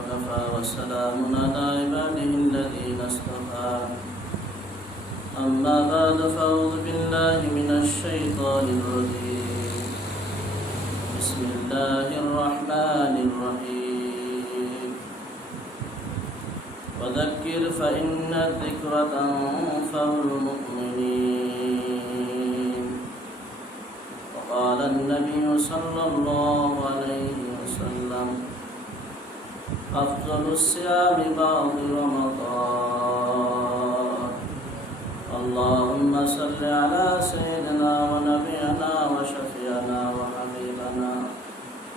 وكفى وسلام على عباده الذين اصطفى أما بعد فأعوذ بالله من الشيطان الرجيم بسم الله الرحمن الرحيم وذكر فإن الذكرى تنفع المؤمنين وقال النبي صلى الله عليه وسلم أفضل الصيام بعد رمضان اللهم صل على سيدنا ونبينا وشفيعنا وحبيبنا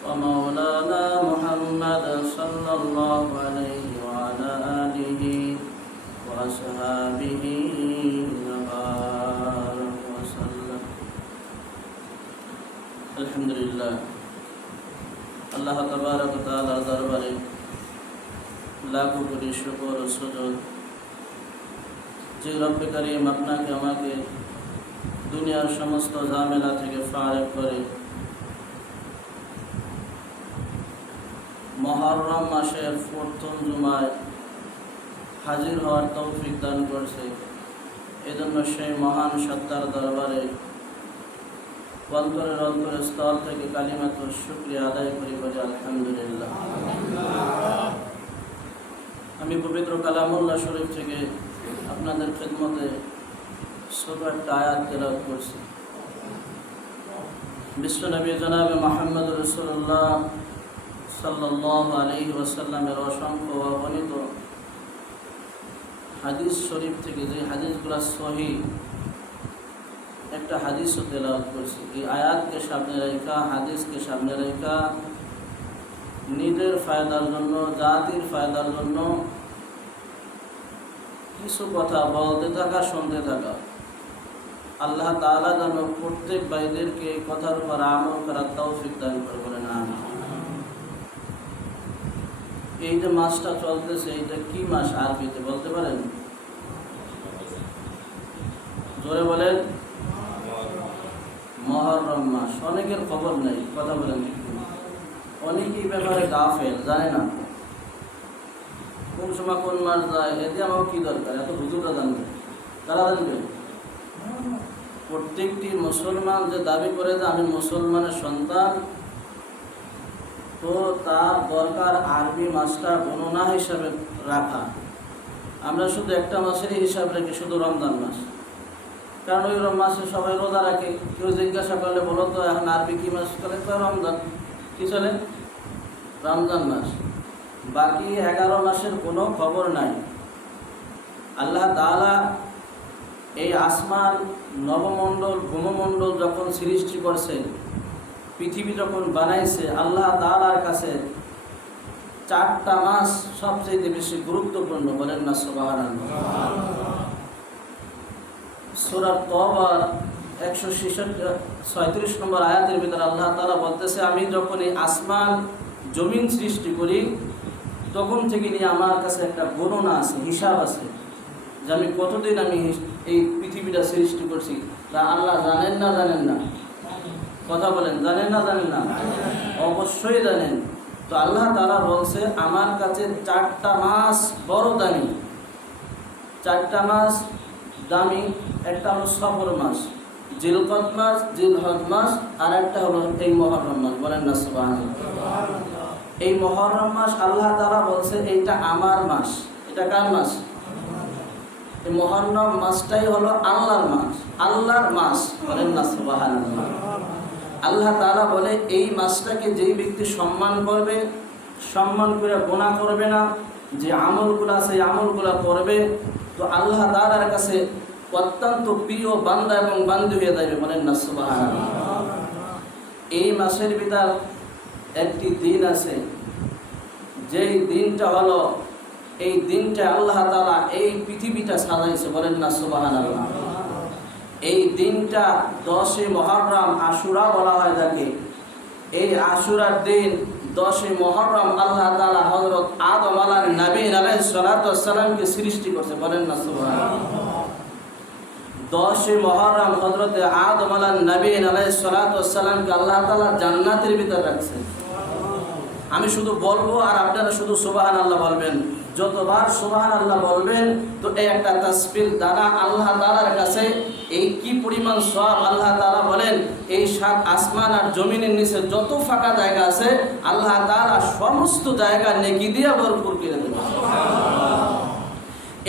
ومولانا محمد صلى الله عليه وعلى آله وأصحابه وبارك وسلم الحمد لله আল্লাহ তাবারক ওয়া তাআলার দরবারে লাখো কোটি শুকর ও সুজুদ যে রব্বে কারীম আপনাকে আমাকে দুনিয়ার সমস্ত ঝামেলা থেকে ফারেক করে মুহররম মাসের প্রথম জুমায় হাজির হওয়ার তৌফিক দান করছে। এজন্য সেই মহান সত্তার দরবারে অন্তরের স্থল থেকে কালিমাতুর শুকরিয়া আদায় করি বলি আলহামদুলিল্লাহ। আমি পবিত্র কালামুল্লাহ শরীফ থেকে আপনাদের খেদমতে ছোট একটা আয়াত তেলাওয়াত করছি। বিশ্বনবী জনাবে মুহাম্মদ রাসূলুল্লাহ সাল্লাল্লাহু আলাইহি ওয়াসাল্লামের অসংখ্য অগণিত হাদিস শরীফ থেকে যে হাদিসগুলো সহিহ একটা হাদিসও তেলাওয়াত করছি। এই আয়াতকে সামনে রেখা, হাদিসকে সামনে রেখা নিজের ফায়দার জন্য, জাতির ফায়দার জন্য কিছু কথা বলতে থাকা, শুনতে থাকা। আল্লাহ তাআলা যেন প্রত্যেক ভাইদেরকে এই কথার উপর আমল করার তৌফিক দান করে বলেন আমিন। এই যে মাসটা চলতেছে, এইটা কি মাস আরবিতে বলতে পারেন? জোরে বলেন। মুহররম মাস। অনেকের খবর নেই, কথা বলেন। অনেকেই ব্যাপারে গাফেল, জানে না কোন সময় কোন মাস যায়। এতে আমার কি দরকার, এত হুজুররা জানবে, তারা জানবে। প্রত্যেকটি মুসলমান যে দাবি করে যে আমি মুসলমানের সন্তান, তো তার দরকার আরবি মাসটা গণনা হিসাবে রাখা। আমরা শুধু একটা মাসেরই হিসাব রেখে, শুধু রমজান মাস। কারণ ওই মাসে সবাই রোজা রাখে। কেউ জিজ্ঞাসা করলে বলো তো এখন আরবি কি মাস চলে? তো রমজান। কি চলে? রমজান মাস। বাকি 11 মাসের কোনো খবর নাই। আল্লাহ তাআলা এই আসমান, নবমণ্ডল, ভূমমণ্ডল যখন সৃষ্টি করছে, পৃথিবী যখন বানাইছে, আল্লাহ তাআলার কাছে 4টা মাস সবচেয়ে বেশি গুরুত্বপূর্ণ। বলেন না সুবহানাল্লাহ। সূরা তাওবার 136 নম্বর আয়াতের ভিতরে আল্লাহ তাআলা বলতেছে, আমি যখন এই আসমান জমিন সৃষ্টি করি, তখন থেকে নিয়ে আমার কাছে একটা গণনা আছে, হিসাব আছে, যে আমি কতদিন আমি এই পৃথিবীটা সৃষ্টি করছি। তা আল্লাহ জানেন না জানেন না? কথা বলেন, জানেন না জানেন না? অবশ্যই জানেন। তো আল্লাহ তাআলা বলছে আমার কাছে 4টা মাস বড় দামি। 4টা মাস দামি। একটা হলো সফর মাস, জিলকদ মাস, জিলহজ মাস, আর একটা হলো এই মুহররম মাস। বলেন না সুবহানাল্লাহ। এই মুহররম মাস আল্লাহ তাআলা বলছে এইটা আমার মাস। এটা কার মাস? এই মুহররম মাসটাই হলো আল্লাহর মাস। আল্লাহর মাস। বলেন না সুবহানাল্লাহ। আল্লাহ তাআলা বলে এই মাসটাকে যেই ব্যক্তি সম্মান করবে, সম্মান করে গুনাহ করবে না, যে আমলগুলো আছে এই আমলগুলো করবে, তো আল্লাহ তাআলার কাছে অত্যন্ত প্রিয় বান্দা এবং বান্দী হয়ে যাবে। বলেন না সুবহানাল্লাহ। এই মাসের ভিতর একটি দিন আছে, যেই দিনটা হলো, এই দিনটা আল্লাহ তাআলা এই পৃথিবীটা সাজাইছে। বলেন না সুবহানাল্লাহ। এই দিনটা 10 মুহররম, আশুরা বলা হয় যাকে। এই আশুরার দিন 10 মুহররম আল্লাহ তাআলা হযরত আদম আলাইহিস সালাতু ওয়াস সালামকে সৃষ্টি করছে। বলেন না সুবহানাল্লাহ। 10 মুহররম হযরত আদম আলাইহিস সালাতু ওয়াস সালামকে আল্লাহ তাআলা জান্নাতের ভিতর রাখছে। আমি শুধু বলবো আর আপনারা শুধু সুবহানাল্লাহ বলবেন। যতবার সুবহানাল্লাহ বলবেন তো এই একটা তাসবিহ দ্বারা আল্লাহ তাআলার কাছে এই কি পরিমাণ সওয়াব। আল্লাহ তাআলা বলেন এই সাত আসমান আর জমিনের নিচে যত ফাঁকা জায়গা আছে আল্লাহ তাআলা সমস্ত জায়গা নেকি দিয়ে ভরপুর করে দেবেন।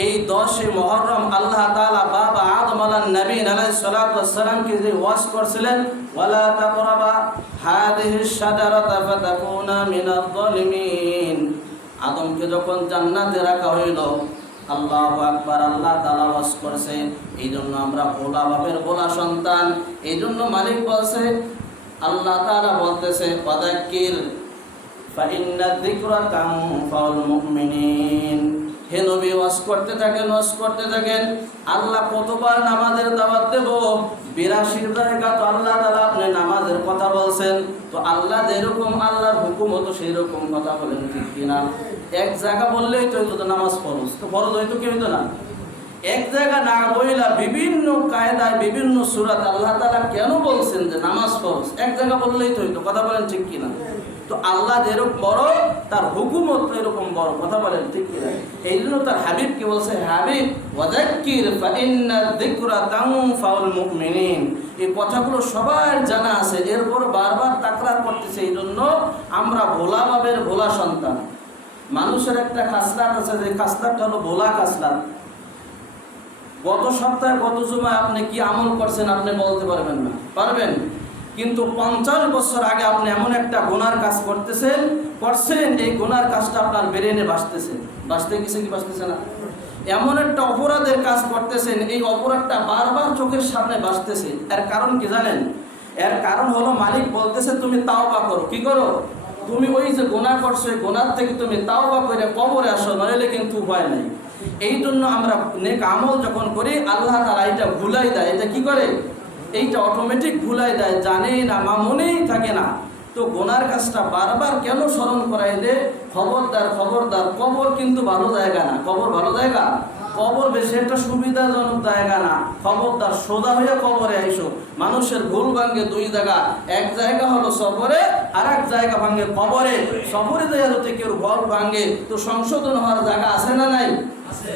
এই 10 মুহররম আল্লাহ তাআলা বাবা আদম নবীন আলাইহিস সালাতু ওয়াস সালামকে যে ওয়াজ করেছিলেন, ওয়ালা তাকরাবা হাদিহিশ শাজারাতা ফাতাকুনা মিনাজ জালিমিন। আদমকে যখন জান্নাতে রাখা হইল, আল্লাহু আকবার, আল্লাহ তাআলা ওয়াজ করেছে। এইজন্য আমরা ভোলা বাপের ভোলা সন্তান। এইজন্য মালিক বলছে, আল্লাহ তাআলা বলতেছে, ওয়াযাক্কির ফাইন্না যিকরা তানফাউল মুমিনিন। হে নবী ওয়াজ করতে থাকেন, ওয়াজ করতে থাকেন। আল্লাহ কতবার নামাজের দাওয়াত দেব? 82 জায়গা তো আল্লাহ তাআলা আপনি নামাজের কথা বলছেন। তো আল্লাহ যেরকম আল্লাহর হুকুম হতো সেই রকম কথা বলেন, ঠিক কিনা? এক জায়গা বললেই তো হইতো নামাজ ফরজ, তো ফরজ হইতো কি হইতো না? এক জায়গা না বইলা বিভিন্ন কায়দায় বিভিন্ন সূরাত আল্লাহ তাআলা কেন বলছেন যে নামাজ ফরজ? এক জায়গা বললেই তো হইতো, কথা বলেন ঠিক কিনা? তো আল্লাহ যেরকম বড় তার হুকুমত এরকম বড়, কথা বলেন ঠিক কিনা? এই জন্য তার হাবিবকে বলছে, হাবিব ওয়াযাক্কির ফাইন্না যিকরা তানফাউল মুমিনিন। এই কথাগুলো সবার জানা আছে, এরপর বারবার তাকরার করতেছে। এই জন্য আমরা ভোলা বাবের ভোলা সন্তান। মানুষের একটা খাসলাত আছে, যে খাসলাতটা হলো ভোলা খাসলাত। গত সপ্তাহে গত জুমায় আপনি কি আমল করছেন আপনি বলতে পারবেন না, পারবেন? কিন্তু 50 বছর আগে আপনি এমন একটা গুনার কাজ করছেন, এই গুনার কাজটা আপনার ব্রেনে বাসতে গেছে কি বাসতেছে না? এমন একটা অপরাধের কাজ করতেছেন, এই অপরাধটা বারবার চোখের সামনে বাসতেছে। এর কারণ কি জানেন? এর কারণ হলো মালিক বলতেছে তুমি তাওবা করো। কি করো? তুমি ওই যে গুনাহ করছো, এই গুনাহ থেকে তুমি তাওবা করে কবরে আসো, নইলে কিন্তু উপায় নাই। এই জন্য আমরা নেক আমল যখন করি আল্লাহ তাআলা এটা ভুলাই দেয়। এটা কি করে? এইটা অটোমেটিক ভুলাই দেয়, জানেই না, মনেই থাকে না। তো গুনার কাজটা বারবার কেন স্মরণ করাইলে? খবরদার খবরদার, কবর কিন্তু ভালো জায়গা না। কবর ভালো জায়গা? কবর বেশি একটা সুবিধাজনক জায়গা না। খবরদার সোজা হয়ে কবরে আইসো। মানুষের ভুল ভাঙ্গে 2 জায়গা, এক জায়গা হলো সফরে, আর এক জায়গা ভাঙ্গে কবরে। সফরে যায় যদি কেউ ভুল ভাঙ্গে তো সংশোধন হওয়ার জায়গা আছে না নাই?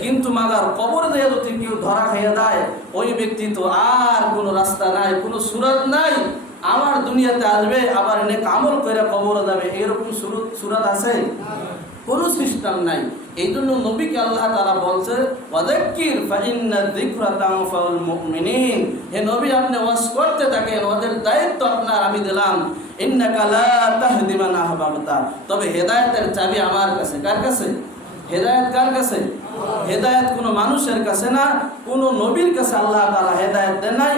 কিন্তু মাগার কবরে যায় যদি কেউ ধরা খাইয়া দেয়, ওই ব্যক্তি তো আর কোনো রাস্তা নাই, কোনো সুরাত নাই। আমার দুনিয়াতে আসবে আবার নেক আমল করে কবরে যাবে, এরকম সুরাত আছে? কোনো সিস্টেম নাই। এই জন্য নবীকে আল্লাহ তাআলা বলছে, ওয়াযাক্কির ফাইন্না যিকরা তানফাউল মুমিনিন। হে নবী আপনি ওয়াজ করতে থাকেন, ওদের দায়িত্ব আপনার আমি দিলাম। ইন্নাকা লা তাহদি মান আহবাবতা। তবে হেদায়েতের চাবি আমার কাছে। কার কাছে? হেদায়েত কার কাছে? হেদায়েত কোনো মানুষের কাছে না, কোনো নবীর কাছে আল্লাহ তাআলা হেদায়েত দেন নাই।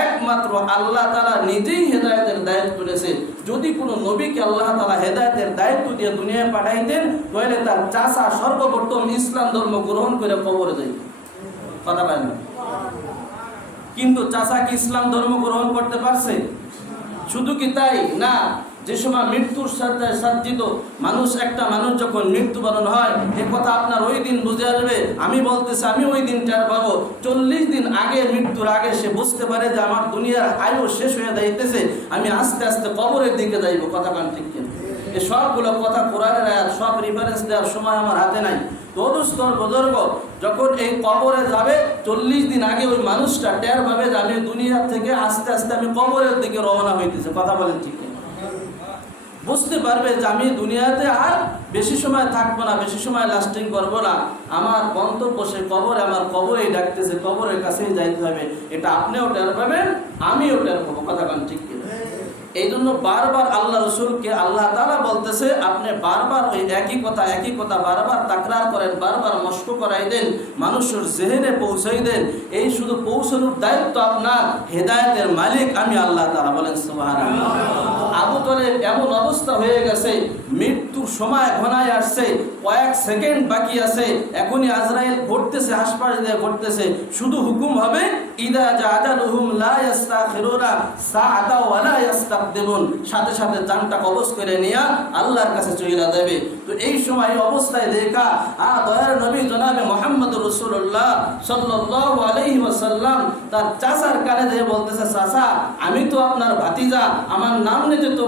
একমাত্র আল্লাহ তাআলা নিজেই হেদায়েতের দায়িত্ব করেছে। যদি কোনো নবীকে আল্লাহ তাআলা হেদায়েতের দায়িত্ব দিয়ে দুনিয়ায় পাঠাইতেন, তাহলে তার চাচা সর্বপ্রথম ইসলাম ধর্ম গ্রহণ করে কবরে যাইত। কথা বলেন না? কিন্তু চাচা কি ইসলাম ধর্ম গ্রহণ করতে পারছে? শুধু কি তাই না, যে সময় মৃত্যুর সাথে সাজ্জিত মানুষ, একটা মানুষ যখন মৃত্যুবরণ হয়, এ কথা আপনার ওই দিন বুঝে আসবে। আমি বলতেছি, আমি ওই দিন টের পাবো। 40 দিন আগে, মৃত্যুর আগে সে বুঝতে পারে যে আমার দুনিয়ার আয়ু শেষ হয়ে যাইতেছে, আমি আস্তে আস্তে কবরের দিকে যাইব। কথা কান ঠিক কিনা? এই সবগুলো কথা কোরআনের আয়াত, সব রেফারেন্স দেওয়ার সময় আমার হাতে নাই। তদুস্তর বুজুর্গ যখন এই কবরে যাবে, 40 দিন আগে ওই মানুষটা টের পাবে যে আমি দুনিয়া থেকে আস্তে আস্তে আমি কবরের দিকে রওনা হইতেছে। কথা বলেন ঠিক কিনা? বুঝতে পারবে যে আমি দুনিয়াতে আর বেশি সময় থাকবো না, বেশি সময় লাস্টিং করবো না। আমার গন্তব্য সে কবরে, আমার কবরেই ডাকতেছে, কবরের কাছেই যাইতে হবে। এটা আপনিও টের পাবেন, আমিও টের পাবো। কথা কান ঠিক কিনা? এই জন্য বারবার আল্লাহ রসুলকে আল্লাহ তাআলা বলতেছে, আপনি বারবার ওই একই কথা বারবার তাকরার করেন, বারবার মস্ক করাই দেন, মানুষের জেহেনে পৌঁছাই দেন। এই শুধু পৌঁছানোর দায়িত্ব আপনার। হেদায়েতের মালিক আমি আল্লাহ তাআলা। বলেন সুবহানাল্লাহ। আবু তালেব এমন অবস্থা হয়ে গেছে, মৃত্যুর সময় ঘনায় আসছে, কয়েক সেকেন্ড বাকি আছে, এখনই আজরাইল ঘটতেছে, হাসপাতাল দিয়ে ঘটতেছে। শুধু হুকুম হবে, ইদা জাআজালুহুম লা ইস্তাখিরুনা সাআতা ওয়া লা ইস্তাকদিমুন। সাথে সাথে জানটা কবজ করে নিয়ে আল্লাহর কাছে চলে যাবে। তো এই সময় অবস্থায় দেখা দয়ার নবী জনাবে মুহাম্মদুর রাসূলুল্লাহ সাল্লাল্লাহু আলাইহি ওয়াসাল্লাম তার চাচার কানে দিয়ে বলতেছে, চাচা আমি তো আপনার ভাতিজা, আমার নাম নিতে বলতে তো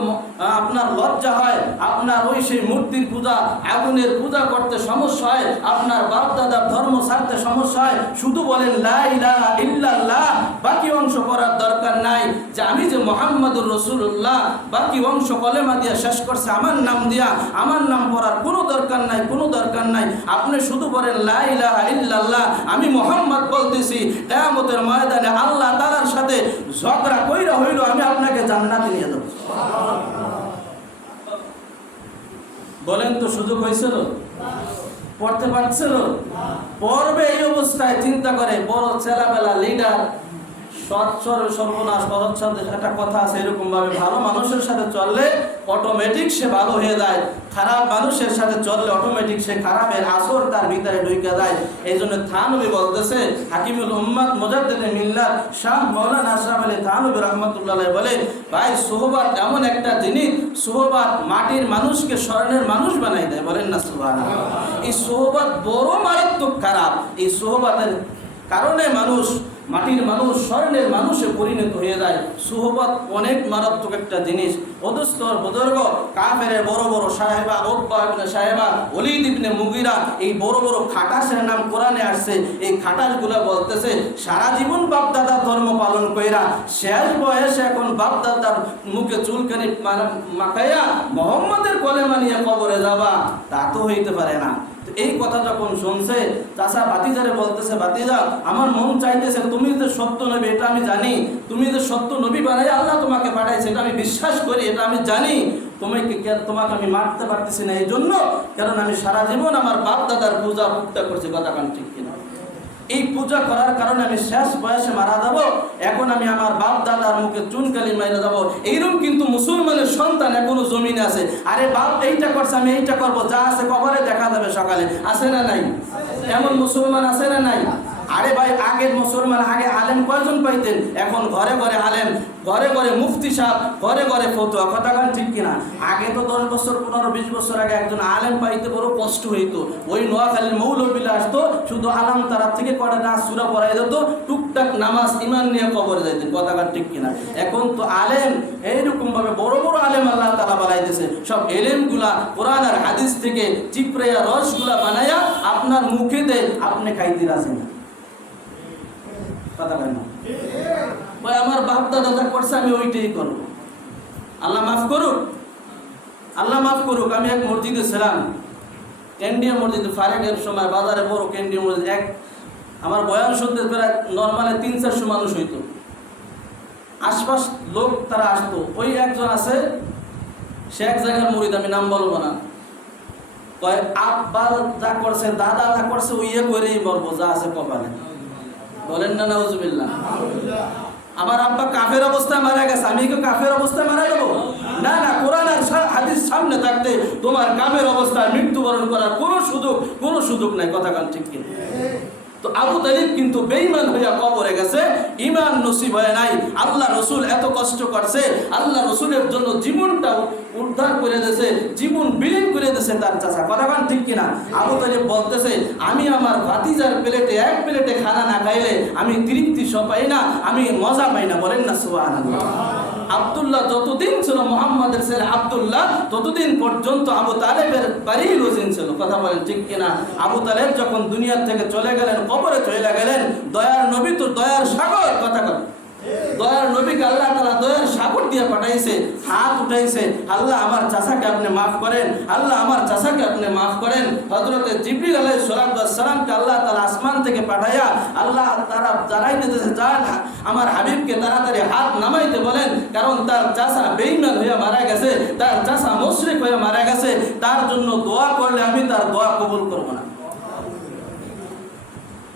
আপনার লজ্জা হয়, আপনার ওই সেই মূর্তির পূজা, আগুনের পূজা করতে সমস্যা হয়, আপনার বাপ দাদার ধর্ম ছাড়তে সমস্যা হয়, শুধু বলেন লা ইলাহা ইল্লাল্লাহ, বাকি অংশ করার দরকার নাই। যে আমি যে মুহাম্মাদুর রাসূলুল্লাহ, বাকি অংশ কলেমা দিয়ে শেষ করছে আমার নাম দিয়া, আমার নাম পড়ার কোনো দরকার নাই, কোনো দরকার নাই। আপনি শুধু বলেন লা ইলাহা ইল্লাল্লাহ, আমি মুহাম্মদ বলতেছি, কিয়ামতের ময়দানে আল্লাহ তাআলার সাথে ঝগড়া কইরা হইল আমি আপনাকে জান্নাতে নিয়ে দেব। বলেন তো সুযোগ হয়েছিল? পড়তে পারছিল? পড়বে এই অবস্থায় চিন্তা করে বড় ছেলেবেলা লিডার, সর্বনাশ একটা কথা আছে, এরকম ভাবে ভালো মানুষের সাথে চললে অটোমেটিক সে ভালো হয়ে যায়, খারাপ মানুষের সাথে চললে অটোমেটিক সে খারাপের আসর তার ভিতরে ঢুকে যায়। এই জন্য থানবী বলতেছে, হাকিমুল উম্মাত মুজাদ্দিদে মিল্লাত শাহ মাওলানা আশরাফ আলী থানবী রাহমাতুল্লাহ বলে, ভাই সোহবাত এমন একটা জিনিস, সোহবাত মাটির মানুষকে স্বর্ণের মানুষ বানাই দেয়। বলেন না সুবহানাল্লাহ। এই সোহবাত বড় মারাত্মক খারাপ। এই সোহবাতের কারণে মানুষ, মাটির মানুষ স্বর্ণের মানুষে পরিণত হয়ে যায়। সুহবত অনেক মারাত্মক একটা জিনিস। অদস্তর বুজুর্গ কাফেরের বড় বড় সাহেবা, উতবা ইবনে সাহেবা, ওলীদ ইবনে মুগীরা, এই বড় বড় খাটাসের নাম কোরআনে আসছে। এই খাটাসগুলো বলতেছে সারা জীবন বাপ দাদার ধর্ম পালন কইরা শেষ বয়সে এখন বাপ দাদার মুখে চুলকানি মাখাইয়া মুহাম্মাদের কলেমা নিয়ে কবরে যাবা, তা তো হইতে পারে না। এই কথা যখন শুনছে, চাচা ভাতিজারে বলতেছে, ভাতিজা আমার মন চাইতেছে তুমি যে সত্য নবী এটা আমি জানি, তুমি যে সত্য নবী বানাই আল্লাহ তোমাকে পাঠাইছে এটা আমি বিশ্বাস করি, এটা আমি জানি, তোমাকে আমি মারতে পারতেছি না এই জন্য, কারণ আমি সারা জীবন আমার বাপ দাদার পূজা করছি। কথা কান ঠিক কিনা? এই পূজা করার কারণে আমি শেষ বয়সে মারা যাবো, এখন আমি আমার বাপ দাদার মুখে চুনকালি মাইরা যাবো। এইরকম কিন্তু মুসলমানের সন্তান এখনো জমিনে আছে। আরে বাপ এইটা করছে আমি এইটা করবো, যা আছে কবরে দেখা যাবে সকালে, আছে না নাই? এমন মুসলমান আছে না নাই? আরে ভাই আগের মুসলমান, আগে আলেম কয়জন পাইতেন, এখন ঘরে ঘরে আলেম, ঘরে ঘরে মুফতি সাহেব, ঘরে ঘরে ফতোয়া। কথা গান ঠিক কিনা? আগে তো 10 বছর 15-20 বছর আগে একজন আলেম পাইতে বড় কষ্ট হইতো। ওই নোয়াখালীর মৌলবীরা আসতো, শুধু আলাম তারা থেকে করে না সূরা পড়াই দিত, টুকটাক নামাজ ইমান নিয়ে কবরে যাইতেন। কথা গান ঠিক কিনা? এখন তো আলেম এইরকম ভাবে বড় বড় আলেম আল্লাহ তাআলা বানাইতেছে। সব এলেমগুলা কোরআন আর হাদিস থেকে চিপড়াইয়া রসগুলা বানাইয়া আপনার মুখে দেয়, আপনি খাইতে রাজি না। কথা বলেন না ভাই, আমার বাপ দাদা যা করছে আমি ওইটাই করবো। আল্লাহ মাফ করুক, আল্লাহ মাফ করুক। আমি এক মসজিদে ছিলাম, কেন্দ্রীয় মসজিদ, ফারেকের সময় বাজারে বড় কেন্দ্রীয় মসজিদ, আমার বয়ান শুনতে প্রায় নর্মালে 300-400 মানুষ হইতো। আশপাশ লোক তারা আসতো। ওই একজন আছে, সে এক জায়গার মুরিদ, আমি নাম বলবো না, কয় আব্বা যা করছে, দাদা যা করছে, ওই করেই মরবো, যা আছে কপালে। বলেন না নাউজুবিল্লাহ। আমার আব্বা কাফের অবস্থায় মারা গেছে, আমি কি কাফের অবস্থায় মারা যাবো? না না, কোরআন আর হাদিস সামনে থাকতে তোমার কাফের অবস্থায় মৃত্যুবরণ করার কোনো সুযোগ নাই। কথা কান ঠিক কিনা? তো আবু তালিব কিন্তু বেঈমান হইয়া কবরে গেছে, ঈমান নসিব হয় নাই। আল্লাহ রসুল এত কষ্ট করছে, আল্লাহ রসুলের জন্য জীবনটা উদ্ধার করে দিয়েছে, জীবন বিলীন করে দিয়েছে তার চাচা। কথা বলেন ঠিক কিনা? আবু তালিব বলতেছে, আমি আমার ভাতিজার প্লেটে এক প্লেটে খানা না খাইলে আমি তৃপ্তি পাই না, আমি মজা পাই না। বলেন না সুবহানাল্লাহ। আব্দুল্লাহ যতদিন ছিল, মুহাম্মাদের ছেলে আব্দুল্লাহ, ততদিন পর্যন্ত আবু তালেবের বাড়ি লজিন ছিল। কথা বলেন ঠিক কিনা? আবু তালেব যখন দুনিয়ার থেকে চলে গেলেন, কবরে চলে গেলেন, দয়ার নবী তো দয়ার সাগর। কথা বলেন, দয়ার নবীকে আল্লাহ তাআলা দয়ার সাগর দিয়ে পাঠাইছে, হাত উঠাইছে, আল্লাহ আমার চাচাকে আপনি মাফ করেন, আল্লাহ আমার চাচাকে আপনি মাফ করেন। হযরতে জিবরিল আলাইহিস সালামকে আল্লাহ তাআলা আসমান থেকে পাঠাইয়া আল্লাহ তারা জানাইতে দিয়েছে, যান আমার হাবিবকে তাড়াতাড়ি হাত নামাইতে বলেন, কারণ তার চাচা বেঈমান হয়ে মারা গেছে, তার চাচা মুশরিক হয়ে মারা গেছে, তার জন্য দোয়া করলে আমি তার দোয়া কবুল করব না।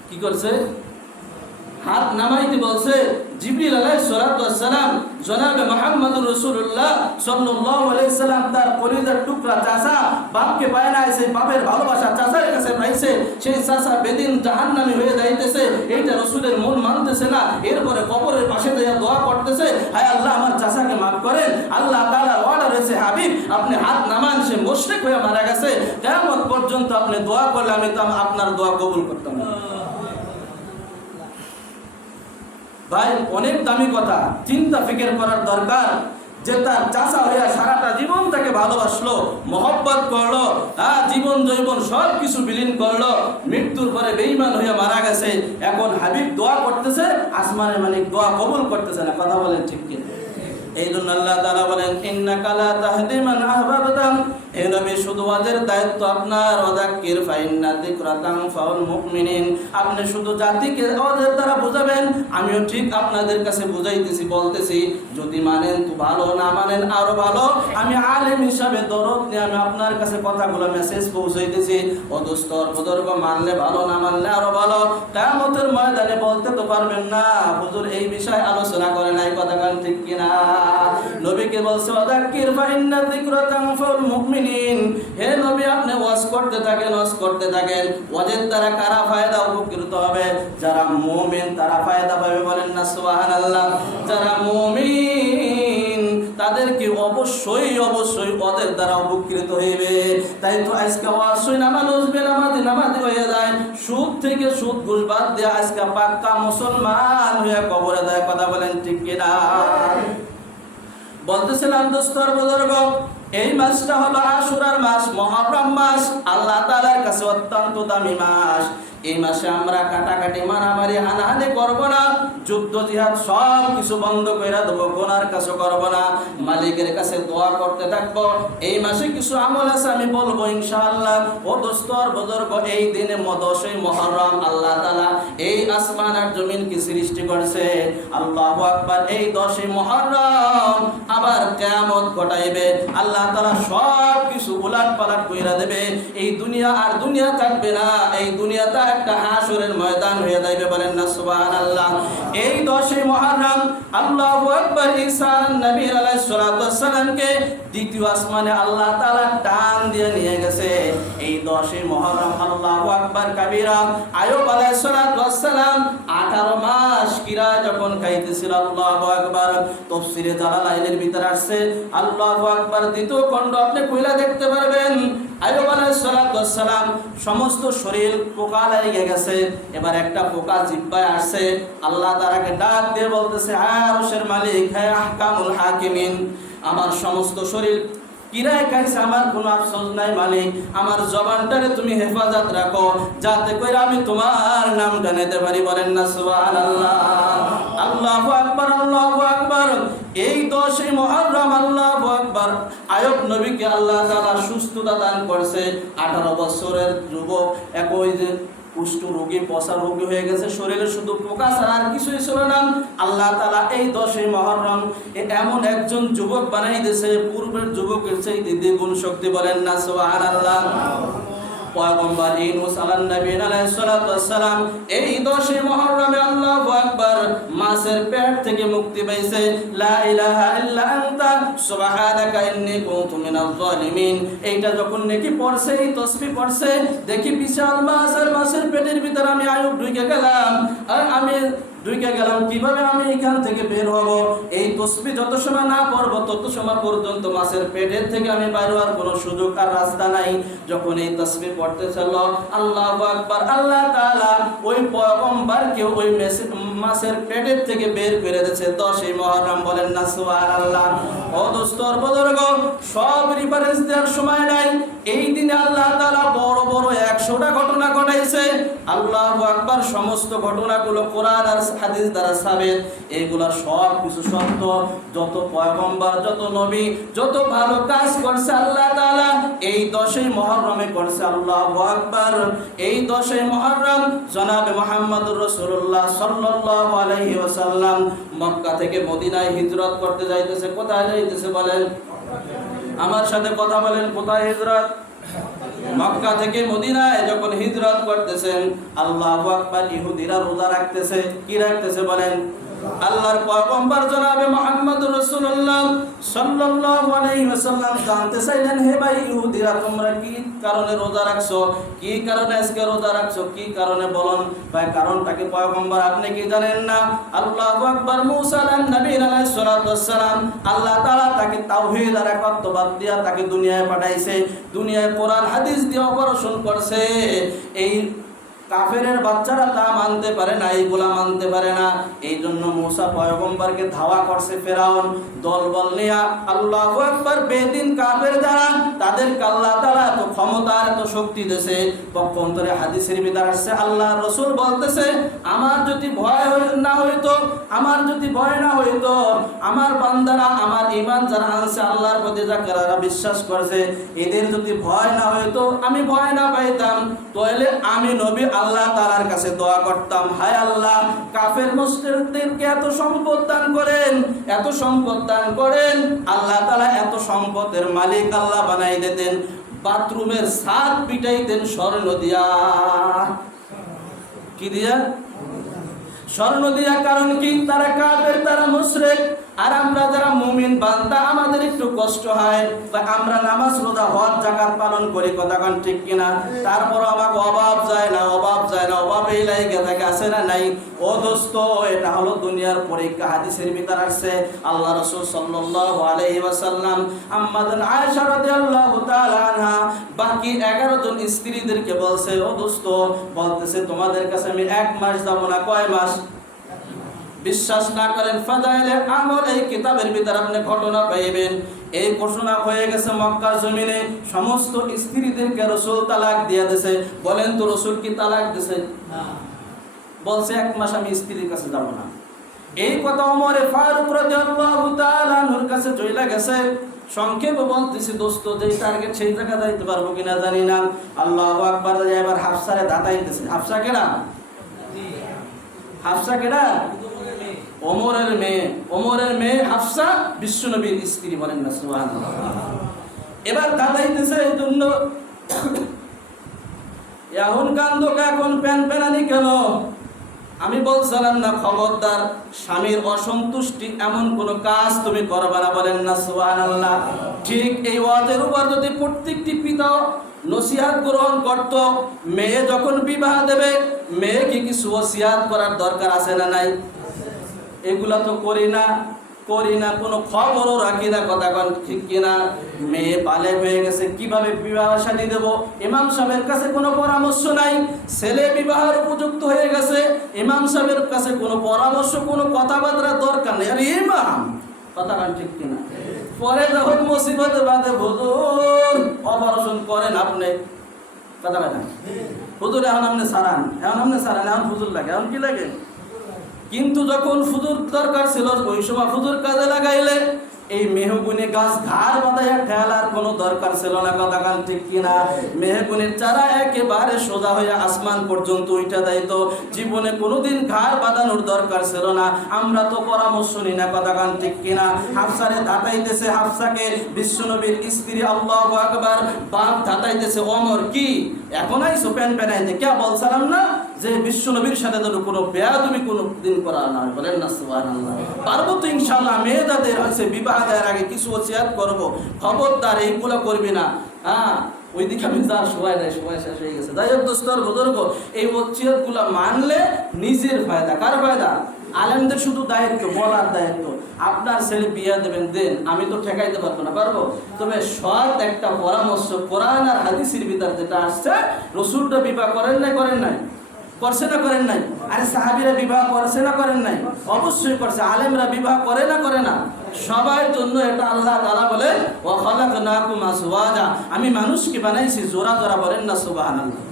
কি করছে? হাত নামাইতে বলছে। জিবরিল আলাইহিস সালাম জনাবে মুহাম্মদুর রাসূলুল্লাহ সাল্লাল্লাহু আলাইহি সাল্লাম তার কলিজার টুকরা চাচা বাপকে পায় না, সেই বাপের ভালোবাসা চাচার কাছে পাইছে, সেই চাচা বেদিন জাহান্নামী হয়ে যাইতেছে, এইটা রাসূলের মন মানতেছে না। এরপরে কবরের পাশে দাঁড়িয়ে দোয়া করতেছে, হায় আল্লাহ আমার চাচাকে মাফ করেন। আল্লাহ তাআলা অর্ডার হয়েছে, হাবিব আপনি হাত নামান, সে মুশরিক হয়ে মারা গেছে, কিয়ামত পর্যন্ত আপনি দোয়া করলে আমি তো আপনার দোয়া কবুল করতাম না। ভাই অনেক দামি কথা, চিন্তা ফিকির করার দরকার। যে তার চাচা হইয়া সারাটা জীবন তাকে ভালোবাসলো, মহব্বত করলো, জীবন জৈবন সব কিছু বিলীন করলো, মৃত্যুর পরে বেঈমান হইয়া মারা গেছে। এখন হাবিব দোয়া করতেছে, আসমানের মালিক দোয়া কবুল করতেছে না। কথা বলেন ঠিক কি? এই জন্য আল্লাহ তাআলা বলেন ইন্নাকা লা তাহদি মান আহবাবতা, হে নবী শুধু ওয়াজের দায়িত্ব আপনার, ওয়াযাক্কির ফাইন্না যিকরা তানফাউল মুমিনিন, আপনি শুধু জাতিকে ওয়াজের দ্বারা বুঝাবেন। আমিও ঠিক আপনাদের কাছে বুঝাইতেছি, বলতেছি, যদি মানেন তো ভালো, না মানেন আরো ভালো। আমি আলেম হিসাবে দরদ নিয়ে আমি আপনার কাছে কথাগুলো মেসেজ পৌঁছাইতেছি। ও দোস্ত বুজুর্গ, মানলে ভালো, না মানলে আরো ভালো। কিয়ামতের ময়দানে বলতে তো পারবেন না হুজুর এই বিষয়ে আলোচনা করে নাই, কথা কান ঠিক কিনা? নবীকে বলছে ওয়াযাক্কির ফাইন্না যিকরা তানফাউল মুমিনিন, হে নবী আপনি ওয়াজ করতে থাকেন, ওয়াজ করতে থাকেন। ওয়াজের দ্বারা কারা ফায়দা উপকৃত হবে? যারা মুমিন তারা ফায়দা পাবে, বলেন না সুবহানাল্লাহ। যারা মুমিন তাদেরকে অবশ্যই অবশ্যই ওয়াজের দ্বারা উপকৃত হইবে। তাই তো আজকে ওয়াজ শুনে মানুষ বেনামাজি হয়ে যায়, সুদ থেকে সুদ ঘুষ বাদ দিয়ে আজকে পাক্কা মুসলমান হয়ে কবরে যায়। কথা বলেন ঠিক কিনা? বলতেছিলাম দোস্তর বুজুর্গ, এই মাসটা হলো আশুরার মাস, মুহররম মাস, আল্লাহ তাআলার কাছে অত্যন্ত দামি মাস। এই মাসে আমরা কাটাকাটি, মারামারি, হানাহানি করব না, যুদ্ধ জিহাদ সব কিছু বন্ধ করে দেবো, গুনার কাছে করব না, মালিকের কাছে দোয়া করতে থাকবো। এই মাসে কিছু আমল আছে আমি বলবো ইনশাআল্লাহ। ও দোস্তর বুজুর্গ, এই দিনে 10ই মুহররম আল্লাহ তাআলা এই আসমান আর জমিন কি সৃষ্টি করছে। আল্লাহু আকবার। এই 10ই মুহররম আবার কিয়ামত ঘটাইবে, আল্লাহ তাআলা সব কিছু উলাটপালাট কইরা দেবে। এই দুনিয়া আর দুনিয়া থাকবে না, এই দুনিয়াটা একটা হাসরের ময়দান হয়ে যাবে, বলেন না সুবহানাল্লাহ। এই 10ই মুহররম আল্লাহু আকবার, ঈসা নবী আলাইহিস সালাতু ওয়াস সালামকে দ্বিতীয় আসমানে আল্লাহ তাআলা টান দিয়ে নিয়ে গেছে। এই 10ই মুহররম আল্লাহু আকবার কাবীরা, আইয়ুব আলাইহিস সালাতু ওয়াস সালাম 18 মাস কিরা যখন খাইতেছিল, আল্লাহু আকবার। তাফসীরে জালালাইনের ভিতর আসছে, আল্লাহু আকবার দ্বিতীয় খণ্ড আপনি কইলা দেখতে পারবেন। আইয়ুব আলাইহিস সালাতু ওয়াস সালাম সমস্ত শরীর পোকা লেগে গেছে, এবার একটা পোকা জিহ্বায় আসছে। আল্লাহ তাআলাকে ডাক দিয়ে বলতেছে, হ্যাঁ আরশের মালিক, হ্যাঁ আহকামুল হাকিমিন, আমার সমস্ত শরীর কিরায় খাইছে, আমার কোনো আফসোস নাই মালিক, আমার জবানটারে তুমি হেফাজত রাখো, যাতে করে আমি তোমার নাম জানাতে পারি, বলেন না সুবহানাল্লাহ। আল্লাহু আকবার, আল্লাহু আকবার। এই 10ই মুহররম আল্লাহু আকবার, আইয়ুব নবীকে আল্লাহ তাআলা সুস্থতা দান করছে। 18 বছরের যুবক, একই যে কুষ্ঠ রোগী, পচা রোগী হয়ে গেছে, শরীরে শুধু পোকা ছাড়া আর কিছুই ছিল না। আল্লাহ তাআলা এই 10ই মুহররম এমন একজন যুবক বানাই দিয়েছে, পূর্বের যুবকের চাইতে দ্বিগুণ শক্তি, বলেন না সুবহানাল্লাহ। পয়গম্বর ইউনূস আলাইহিস সালাতু ওয়াস সালাম এই 10ই মুহররমে আল্লাহু আকবার মাছের পেট থেকে মুক্তি পাইছে। লা ইলাহা ইল্লা আনতা সুবহানাকা ইন্নী কুনতু মিনাজ জালিমিন। এইটা যখন নাকি পড়ছে, এই তাসবিহ পড়ছে, দেখি বিশাল মাছ, আর মাছের পেটের ভিতর আমি আইয়ুব ঢুকে গেলাম। আর আমি ঢুকে গেলাম, কিভাবে আমি এখান থেকে বের হব? এই তাসবিহ যত সময় না পড়ব তত সময় পর্যন্ত মাছের পেটের থেকে আমি বাইরে হওয়ার কোনো সুযোগ আর রাস্তা নাই। যখন এই তাসবিহ পড়তে চলল, আল্লাহু আকবার, আল্লাহ তাআলা ওই পয়গম্বরকে ওই মাছের পেটের থেকে বের করে দিয়েছে 10ই মুহররম, বলেন না সুবহানাল্লাহ। ও দোস্তর বুজুর্গ, সব রিফারেন্স দেওয়ার সময় নাই। এই দিনে আল্লাহ তাআলা বড় বড় 100টা ঘটনা ঘটাইছে। আল্লাহু আকবার। সমস্ত ঘটনাগুলো কোরআন আর হাদিস দ্বারা সাবেত, এইগুলা সব কিছু সত্য। যত পয়গম্বর, যত নবী, যত ভালো কাজ করছে আল্লাহ তাআলা এই 10ই মুহররমে করছে। আল্লাহু আকবার। এই 10ই মুহররম জনাবে মুহাম্মদুর রাসূলুল্লাহ সাল্লাল্লাহু আলাইহি ওয়াসাল্লাম মক্কা থেকে মদিনায় হিজরত করতে যাইতেছে। কোথায় যাইতেছে বলেন? আমার সাথে কথা বলেন, কোথায় হিজরত? মক্কা থেকে মদিনায় যখন হিজরত করতেছেন, আল্লাহু আকবার, ইহুদিরা রোজা রাখতেছে। কি রাখতেছে বলেন? আল্লাহর পয়গম্বর জনাবে মুহাম্মদুর রাসূলুল্লাহ সাল্লাল্লাহু আলাইহি ওয়াসাল্লাম জানতে চাইলেন, হে ভাই ইহুদিরা, তোমরা কি কারণে রোজা রাখছো? কি কারণে আজকে রোজা রাখছো? কি কারণে বলুন ভাই, কারণটা কি পয়গম্বর আপনি কি জানেন না? আল্লাহু আকবার। মুসা নবী আলাইহিস সালাতু ওয়াস সালাম, আল্লাহ তাআলা তাকে তাওহীদ আর একত্ববাদ দিয়া তাকে দুনিয়ায় পাঠাইছে। দুনিয়ায় কোরআন হাদিস দিয়ে অপারেশন করছে। এই কাফেরের বাচ্চারা তা মানতে পারে না, এইগুলা মানতে পারে না। এই জন্য মুসা পয়গম্বরকে ধাওয়া করছে ফেরাউন দলবল নিয়া। আল্লাহু আকবার। বেদিন কাফের যারা, তাদেরকে আল্লাহ তাআলা এত ক্ষমতা এত শক্তি দিয়েছে। পক্ষান্তরে হাদিসের ভিতর আসছে আল্লাহর রাসূল বলতেছে, আমার যদি ভয় না হইতো, আমার যদি ভয় না হইতো, আমার বান্দারা, আমার ঈমান যারা আনছে আল্লাহর প্রতি, যারা বিশ্বাস করছে, এদের যদি ভয় না হইতো, আমি ভয় না পাইতাম, তাহলে আমি নবী আল্লাহ তাআলার কাছে দোয়া করতাম, হায় আল্লাহ কাফের মুশরিকদেরকে এত সম্পদ দান করেন, এত সম্পদ দান করেন। আল্লাহ তাআলা এত সম্পদের মালিক আল্লাহ বানাই দিতেন, বাথরুমের ছাদ পিটাইতেন স্বর্ণ দিয়া। কি দিয়া? স্বর্ণ দিয়া। কারণ কি? তারা কাফের, তারা মুশরিক। আর আমরা যারা মুমিন বান্দা, আমাদের একটু কষ্ট হয়, আমরা নামাজ রোজা হজ যাকাত পালন করি, কথা কোন ঠিক কিনা? তারপর আমাকে অভাব যায় না, অভাব যায় না, অভাবেই লাগে থাকে, আছে না নাই? ও দোস্ত, এটা হলো দুনিয়ার পরীক্ষা। হাদিসের ভিতর আসছে আল্লাহ রাসূল সাল্লাল্লাহু আলাইহি ওয়াসাল্লাম আম্মাদান আয়েশা রাদিয়াল্লাহু তাআলা আনহা বাকি 11 জন স্ত্রীদেরকে বলছে, ও দোস্ত, বলতেছে তোমাদের কাছে আমি 1 মাস যাব না। কয় মাস? বিশ্বাস না করেন ফাদাইলে আমল এই কিতাবের ভিতর আপনি ঘটনা পাইবেন। এই ঘোষণা হয়ে গেছে মক্কার জমিনে, সমস্ত স্ত্রীদেরকে রাসূল তালাক দিয়ে দিয়েছে। বলেন তো রাসূল কি তালাক দিয়েছে? না। বলছে 1 মাস আমি স্ত্রীর কাছে যাব না। এই কথা ওমরে ফারুক রাদিয়াল্লাহু তাআলা আনহুর কাছে চলে গেছে। সংক্ষেপে বলতেছি দোস্ত, যে টার্গেট সেই জায়গা যাইতে পারবো কিনা জানি না। আল্লাহু আকবার। এবার হাফসারে দাঁতাইতেছে। হাফসা কেডা? হাফসা কেডা? ওমরের মেয়ে। ওমরের মেয়ে হাফসা বিশ্বনবীর স্ত্রী। বলেন না সুবহানাল্লাহ। এবার দাঁতাইতেছে। এই জন্য এখন কান্দোকা, এখন প্যান প্যানানি কেন? আমি বলছিলাম না, খবরদার স্বামীর অসন্তুষ্টি এমন কোন কাজ তুমি করবে না। বলেন না সুবহানাল্লাহ। ঠিক এই ওয়াজের উপর যদি প্রত্যেকটি পিতা নসিহত গ্রহণ করত, মেয়ে যখন বিবাহ দেবে, মেয়েকে কিছু ওসিয়াত করার দরকার আছে না নাই? এগুলা তো করি না, কোনো খবরও রাখি না, কথা কোন ঠিক কিনা? মেয়ে বালেগ হয়ে গেছে, কিভাবে বিবাহ শাদী দেব, ইমাম সাহেবের কাছে কোনো পরামর্শ নাই। ছেলে বিবাহের উপযুক্ত হয়ে গেছে, ইমাম সাহেবের কাছে কোনো পরামর্শ, কোনো কথাবার্তা দরকার নেই। আরে ইমাম, কথা কোন ঠিক কিনা? পরে যখন মুসিবতে বাদে হুজুর অপারেশন করেন আপনি, কথা বলেন হুজুর এখন আপনি সারান, এখন হুজুর লাগে, এখন কি লাগে? কিন্তু যখন ফুজুর দরকার ছিল, ওই সময় ফুজুর কাজে লাগাইলে এই মেহগুনি গাছ ঘাড় বাঁধাইয়া ঠেলার কোনো দরকার ছিল না, কথা কান ঠিক কিনা? মেহগুনির চারা একেবারে সোজা হইয়া আসমান পর্যন্ত উঠা যাইতো, জীবনে কোনোদিন ঘাড় বাঁধানোর দরকার ছিল না। আমরা তো পরামর্শ নিই না, কথা কান ঠিক কিনা? হাফসারে ধাতাইতেছে, হাফসাকে বিশ্বনবীর স্ত্রী, আল্লাহু আকবার। বাপ ধাতাইতেছে, ওমর কি এখন আইসো প্যান প্যানাইতে? কে বলছিলাম না যে বিশ্বনবীর সাথে যেন কোনো বেয়াদবি কোনো দিন করা না হয়? বলেন না সুবহানাল্লাহ। পারবো তো ইনশাআল্লাহ। মেয়েদের হয়েছে বিবাহ দেওয়ার আগে কিছু ওসিয়াত করবো, খবরদার এইগুলো করবি না। হ্যাঁ, ওইদিকে আমি যার সময় নেই, সময় শেষ হয়ে গেছে। যাই হোক দোস্তর বুজুর্গ, এই ওসিয়াতগুলো মানলে নিজের ফায়দা। কার ফায়দা? আলেমদের শুধু দায়িত্ব, বলার দায়িত্ব। আপনার ছেলে বিয়ে দেবেন, দেন, আমি তো ঠেকাইতে পারবো না, পারবো? তবে সৎ একটা পরামর্শ, কোরআন আর হাদিসের ভিতর যেটা আসছে, রাসূলটা বিবাহ করেন নাই? করছে না করেন নাই? আরে সাহাবীরা বিবাহ করছে না করেন নাই? অবশ্যই করছে। আলেমরা বিবাহ করে না? সবার জন্য এটা আল্লাহ তাআলা বলেন, ওয়া খালাকনাকুম আজওয়াজা, আমি মানুষকে বানাইছি জোড়া জোড়া। বলেন না সুবহানাল্লাহ।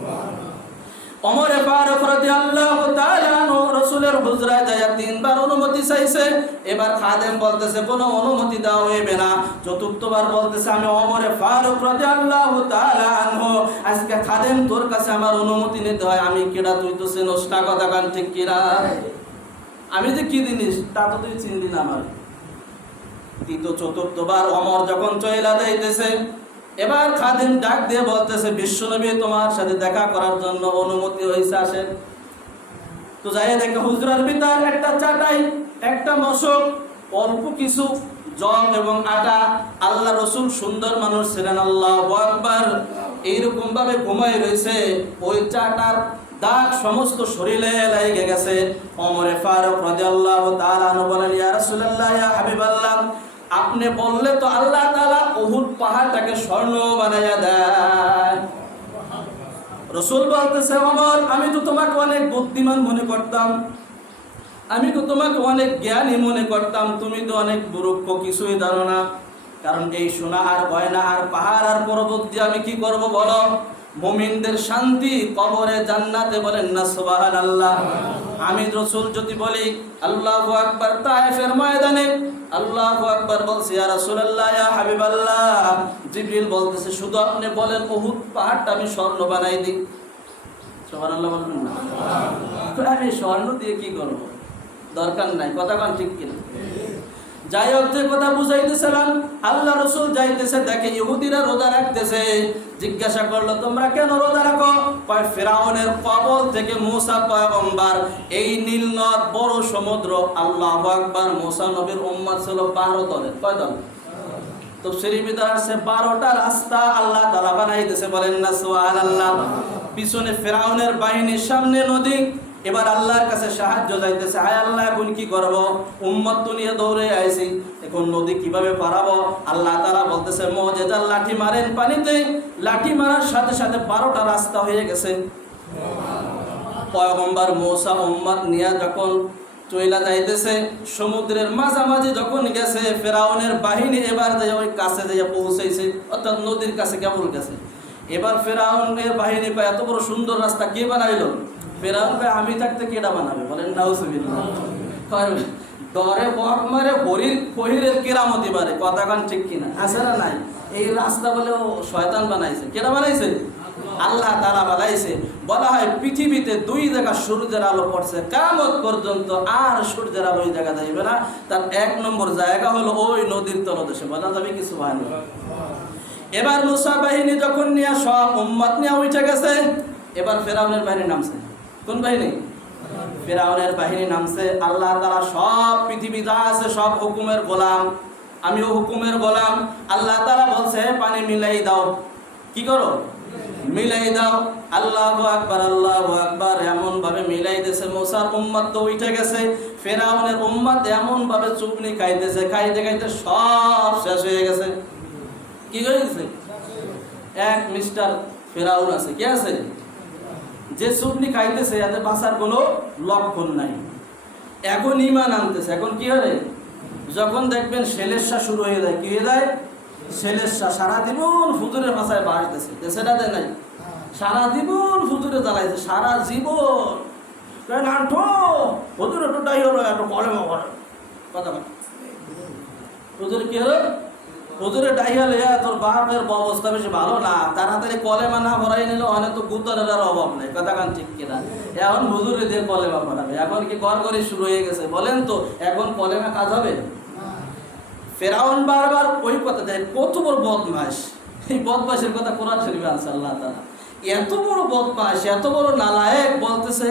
ওমর ফারুক রাদিয়াল্লাহু তাআলা আনহু রাসূলের হুজরায় যায় 3 বার অনুমতি চাইছে। এবার খাদেম বলতেছে কোনো অনুমতি দেওয়া হইবে না। চতুর্থবার বলতেছে, আমি ওমর ফারুক রাদিয়াল্লাহু তাআলা আনহু, আজকে খাদেম তোর কাছে আমার অনুমতি নিতে হয়। আমি কেডা তুই তো চিনস না, কথা কান ঠিক কিনা? আমি যে কি জিনিস তা তো তুই চিনলি না আমার। চতুর্থবার ওমর যখন চইলা যাইতেছে, এবার খাদেম ডাক দিয়ে বলতেছে, বিশ্বনবী তোমার সাথে দেখা করার জন্য অনুমতি হয়েছে, আসেন। তো যাই দেখে হুজরার ভিতর একটা চাটাই, একটা মশক, অল্প কিছু জল এবং আটা। আল্লাহ রাসূল সুন্দর মানুষ ছিলেন, আল্লাহু আকবার। এইরকম ভাবে ঘুমাই রয়েছে, ওই চাটার দাগ সমস্ত শরীরে লেগে গেছে। ওমর ফারুক রাদিয়াল্লাহু তাআলা আনহু বলেন, ইয়া রাসূলুল্লাহ, ইয়া হাবিবাল্লাহ, আপনি বললে তো আল্লাহ তাআলা উহুদ পাহাড়টাকে স্বর্ণ বানাইয়া দেয়। রাসূল বলতেছে, ওমর আমি তো তোমাকে অনেক বুদ্ধিমান মনে করতাম, আমি তো তোমাকে অনেক জ্ঞানী মনে করতাম, তুমি তো অনেক মূর্খ, কিছুই জানো না। কারণ এই সোনা আর গয়না আর পাহাড় আর পর্বত দিয়ে আমি কি করব বলো? মুমিনদের শান্তি কবরে জান্নাতে, বলেন না সুবহানাল্লাহ। আমি রাসূল যদি বলি আল্লাহু আকবার, তায়েফের ময়দানে আল্লাহু আকবার বলছি, ইয়া রাসূলুল্লাহ ইয়া হাবিবাল্লাহ, জিবরিল বলতেছে শুধু আপনি বলেন উহুদ পাহাড়টা আমি স্বর্ণ বানাই দিই। সুবহানাল্লাহ বলবেন না? তো আমি স্বর্ণ দিয়ে কি করব? দরকার নাই, কথা কোন ঠিক কিনা? যাই হোক, যে কথা বুঝাইতেছিলাম, আল্লাহ রাসূল যাইতেছে, দেখে ইহুদিরা রোজা রাখতেছে। জিজ্ঞাসা করলো, তোমরা কেন রোজা রাখো? কয় ফিরাউনের কবল থেকে মুসা পয়গম্বর, এই নীল নদ বড় সমুদ্র, আল্লাহু আকবার। মুসা নবীর উম্মত ছিল 12 দলের। কয় দল? তাফসীরের ভিতরে আছে 12টা রাস্তা আল্লাহ তাআলা বানাইতেছে, বলেন না সুবহানাল্লাহ। পিছনে ফিরাউনের বাহিনীর, সামনে নদী। এবার আল্লাহর কাছে সাহায্য চাইতেছে, হায় আল্লাহ এখন কি করব? উম্মত তো নিয়ে দৌড়ে আইছি, এখন নদী কিভাবে পারাবো? আল্লাহ তাআলা বলতেছে মুজিজার লাঠি মারেন পানিতে, লাঠি মারার সাথে সাথে 12টা রাস্তা হয়ে গেছে। পয়গম্বর মুসা উম্মত নিয়ে যখন চইলা যাইতেছে, সমুদ্রের মাঝামাঝি যখন গেছে, ফিরাউনের বাহিনী এবার যে ওই কাছে যে পৌঁছাইছে, অর্থাৎ নদীর কাছে কেবল গেছে। এবার ফিরাউনের বাহিনী কয় এত বড় সুন্দর রাস্তা কে বানাইলো? ফিরাউন কয় আমি থাকতে কেডা বানাবে? বলেন নাউজুবিল্লাহ। কয় ডরে বক মারে বহিরের কেরামতি বারে, কথা কান ঠিক কিনা? আছে না নাই? এই রাস্তা বলে শয়তান বানাইছে। কেডা বানাইছে? আল্লাহ তাআলা বানাইছে। বলা হয় পৃথিবীতে 2 জায়গা সূর্যের আলো পড়ছে, কিয়ামত পর্যন্ত আর সূর্যের আলো ওই জায়গা যাইবে না। তার 1 নম্বর জায়গা হলো ওই নদীর তলদেশে। বলা যাবে কি সুবহানাল্লাহ? এবার মুসা বাহিনী যখন নিয়ে সব উম্মত নিয়ে উঠে গেছে, এবার ফিরাউনের বাহিনী নামছে। কোন বাহিনী? ফিরাউনের বাহিনী নামছে। আল্লাহ তাআলা সব পৃথিবী যা আছে সব হুকুমের গোলাম, আমিও হুকুমের গোলাম। আল্লাহ তাআলা বলছে পানি মিলাই দাও। কি করো? মিলাই দাও। আল্লাহু আকবার, আল্লাহু আকবার। এমন ভাবে মিলাই দিয়েছে, মুসার উম্মত তো উঠে গেছে, ফিরাউনের উম্মত এমন ভাবে চুপনি খাইতেছে, খাইতে খাইতে সব শেষ হয়ে গেছে। কি হয়েছে? এক মিস্টার ফিরাউন আছে। কি আছে? যে চুপনি খাইতেছে, এতে বাঁচার কোনো লক্ষণ নাই। এখন ঈমান আনতেছে। এখন কি হবে? যখন দেখবেন সেলেসা শুরু হয়ে যায়, কি হয়ে যায়? সেলেসা। সারা জীবন ফুতুরের ভাষায় বাড়তেছে, সেটা দেয় নাই। সারা জীবন ফুতুরে জ্বালাইছে, সারা জীবন হুজুর একটুটাই হলো, একটু কলেমা করে কথা বলে। হুজুর কি হলো? হুজুরে ডাইয়াল তোর বাপের অবস্থা বেশি ভালো না, তাড়াতাড়ি কলেমা না ভরাই নিল, অনেক তো গুতরের অভাব নেই, কথা কান ঠিক কিনা? এখন হুজুরে দিয়ে কলেমা ভরাবে। এখন কি ঘর করে শুরু হয়ে গেছে? বলেন তো এখন কলেমা কাজ হবে? ফেরাউন বারবার ওই কথা দেয়, কত বড় বদমাশ। এই বদমাশের কথা কোরআন শরীফে আছে আল্লাহ তাআলা। এত বড় বদমাশ, এত বড় নালায়েক, বলতেছে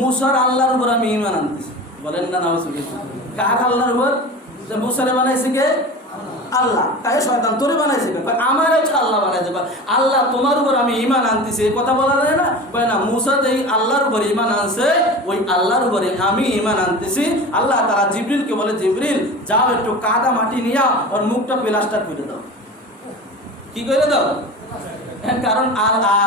মুসার আল্লাহর উপর আমি ঈমান আনতেছি। বলেন না নাউজুবিল্লাহ। কার আল্লাহর উপর? যে মুসারে বানাইছে কে? আল্লাহ। তাই শয়তান তোরে বানাইছে কে? আমার আল্লাহ বানাইছে। আল্লাহ তোমার উপর আমি ঈমান আনতেছি, এই কথা বলা যায় না? কয় না, মুসা যেই আল্লাহর উপর ঈমান আনছে, ওই আল্লাহর উপরে আমি ঈমান আনতেছি। আল্লাহ তাআলা জিবরিলকে বলে, জিবরিল যাও একটু কাদা মাটি নিয়ে ওর মুখটা প্লাস্টার করে দাও। কি করে দাও? কারণ আল্লাহ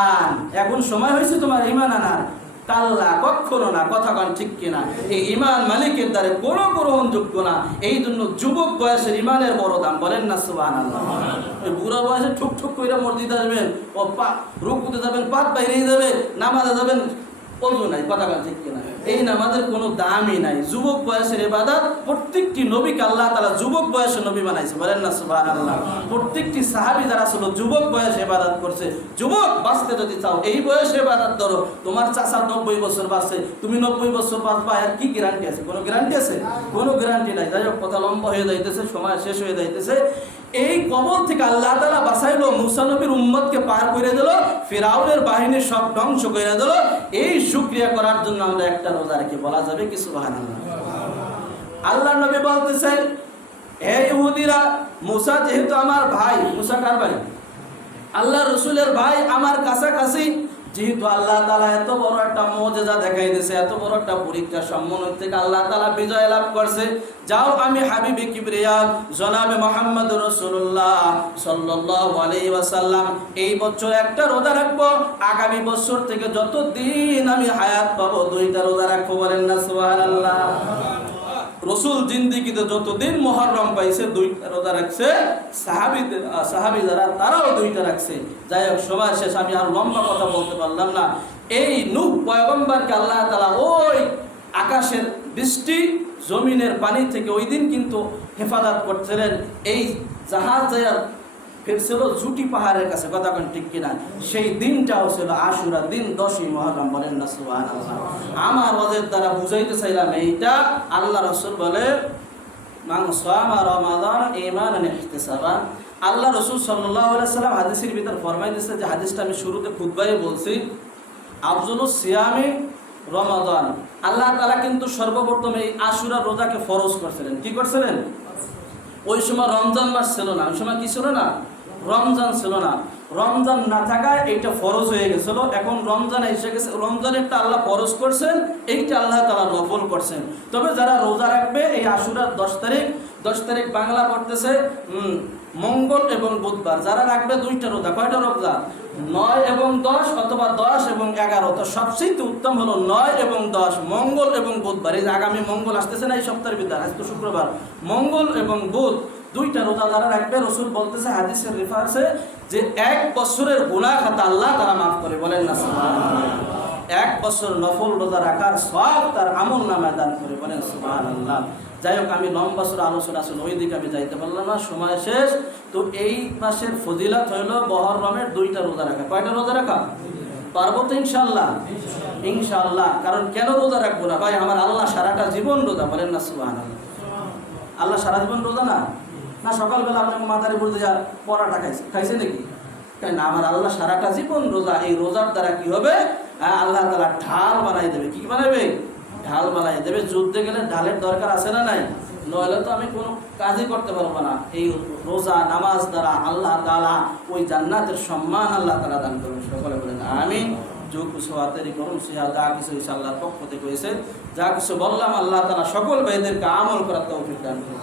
এখন সময় হয়েছে তোমার ঈমান আনার। কাল্লা, কখনো না, কথা কান ঠিক কিনা? এই ঈমান মালিকের দ্বারে কোনো গ্রহণযোগ্য না। এই জন্য যুবক বয়সের ঈমানের বড় দাম। বলেন না সুবহানাল্লাহ। ওই বুড়া বয়সে ঠুক ঠুক করে মসজিদে আসবেন, ও রুকুতে যাবেন, পাত বাইরেই যাবে, নামাজে যাবেন, অজু নাই, কথা কান ঠিক কিনা? এই নামাজের কোনো দামই নাই। যুবক বয়সের ইবাদত, প্রত্যেকটি নবীকে আল্লাহ তাআলা যুবক বয়সে নবী বানাইছে। বলেন না সুবহানাল্লাহ। প্রত্যেকটি সাহাবী যারা ছিল যুবক বয়সে ইবাদত করছে। যুবক বাঁচতে যদি চাও এই বয়সে ইবাদত করো। তোমার চাচা 90 বছর বাঁচছে, তুমি 90 বছর বাঁচবা, আর কি গ্যারান্টি আছে? কোনো গ্যারান্টি আছে? কোনো গ্যারান্টি নাই। যাই হোক, কথা লম্বা হয়ে যাইতেছে, সময় শেষ হয়ে যাইতেছে। এই কবল থেকে আল্লাহ তাআলা বাঁচাইলো, মুসা নবীর উম্মতকে পার করে দিল, ফিরাউনের বাহিনী সব ধ্বংস করে দিল। এই শুকরিয়া করার জন্য আমরা একটা রোজা রাখি। বলা যাবে কি সুবহানাল্লাহ? আল্লাহর নবী বলতেছেন, হে ইহুদিরা, মুসা যেহেতু আমার ভাই। মুসা কার ভাই? আল্লাহ রসুলের ভাই আমার কাছাকাছি, যেহেতু আল্লাহ তাআলা এত বড় একটা মুজিজা দেখাই দিয়েছে, এত বড় একটা পরীক্ষা সম্মুখ থেকে আল্লাহ তাআলা বিজয় লাভ করছে, যাও আমি হাবিবে কিবরিয়া জনাবে মুহাম্মদ রাসূলুল্লাহ সাল্লাল্লাহু আলাইহি ওয়াসাল্লাম এই বছর একটা রোজা রাখবো, আগামী বছর থেকে যতদিন আমি হায়াত পাবো 2টা রোজা রাখবো। বলেন না সুবহানাল্লাহ। রসুল জিন্দিগিতে যতদিন মুহররম পাইছে 2টা রোজা রাখছে, সাহাবী যারা তারাও 2টা রাখছে। যাই হোক, সবার শেষ আমি আর লম্বা কথা বলতে পারলাম না। এই নূহ পয়গম্বরকে আল্লাহ তাআলা ওই আকাশের বৃষ্টি জমিনের পানি থেকে ওই দিন কিন্তু হেফাজত করছিলেন। এই জাহাজ যায়া ফিরছিল জুটি পাহাড়ের কাছে, কথা কোন ঠিক কিনা? সেই দিনটাও ছিল আশুরা দিন, 10ই মুহররম। বলেন না সুবহানাল্লাহ। আমার ওয়াজের দ্বারা বুঝাইতে চাইলাম এইটা, আল্লাহ রাসূল বলে মান সামা রমাদান ঈমানান ইহতিসাবান। আল্লাহ রাসূল সাল্লাল্লাহু আলাইহি সাল্লাম হাদিসের ভিতর ফরমাই দিয়েছে, যে হাদিসটা আমি শুরুতে খুতবায় বলছি, আফজলুস সিয়ামি রমাদান। আল্লাহ তাআলা কিন্তু সর্বপ্রথম এই আশুরা রোজাকে ফরজ করছিলেন। কি করছিলেন? ওই সময় রমজান মাস ছিল না। ওই সময় কি ছিল না? রমজান ছিল না। রমজান না থাকায় এইটা ফরজ হয়ে গেছিল। এখন রমজান এসে গেছে, রমজানেরটা আল্লাহ ফরজ করছেন, এইটা আল্লাহ তাআলা নফল করছেন। তবে যারা রোজা রাখবে এই আশুরার 10 তারিখ বাংলা পড়তেছে মঙ্গল এবং বুধবার, যারা রাখবে 2টা রোজা। কয়টা রোজা? 9 এবং 10, অথবা 10 এবং 11। তো সবচেয়ে উত্তম হলো 9 এবং 10, মঙ্গল এবং বুধবার। এই যে আগামী মঙ্গল আসতেছে না এই সপ্তাহের ভিতর, আজ তো শুক্রবার, মঙ্গল এবং বুধ 2টা রোজা যারা রাখবে, রসুল বলতেছে হাদিসের রেফারেন্সে, যে 1 বছরের গুনাহ খাতা আল্লাহ তাআলা মাফ করে। বলেন না সুবহানাল্লাহ। 1 বছর নফল রোজা রাখার সওয়াব তার আমলনামায় দান করে। বলেন সুবহানাল্লাহ। যাই হোক, আমি লম্বা করে আলোচনা আসলে ওই দিকে আমি যাইতে পারলাম না, সময় শেষ। তো এই মাসের ফজিলত হইল মুহররমের 2টা রোজা রাখা। কয়টা রোজা রাখা? পারবো তো ইনশাআল্লাহ? ইনশাআল্লাহ। কারণ কেন রোজা রাখবো না ভাই? আমার আল্লাহ সারাটা জীবন রোজা। বলেন না সুবহানাল্লাহ। আল্লাহ সারা জীবন রোজা না? না সকালবেলা আপনাকে মাথার উপর দিয়ে পরাটা খাইছে নাকি? কেন? আমার আল্লাহ সারাটা জীবন রোজা। এই রোজার দ্বারা কি হবে? আল্লাহ তাআলা ঢাল বানাই দেবে। কি বানাবে? ঢাল বানাই দেবে। যুদ্ধে গেলে ঢালের দরকার আছে না নাই? নইলে তো আমি কোনো কাজই করতে পারবো না। এই রোজা নামাজ দ্বারা আল্লাহ তাআলা ওই জান্নাতের সম্মান আল্লাহ তাআলা দান করবেন। সকলে বলেন আমিন। जो कुछ हातेरी করুন সিহা যা কিছু ইনশাআল্লাহ পক্ষ থেকে হয়েছে, যা কিছু বললাম আল্লাহ তাআলা সকল ভাইদেরকে আমল করার তৌফিক দান করুন।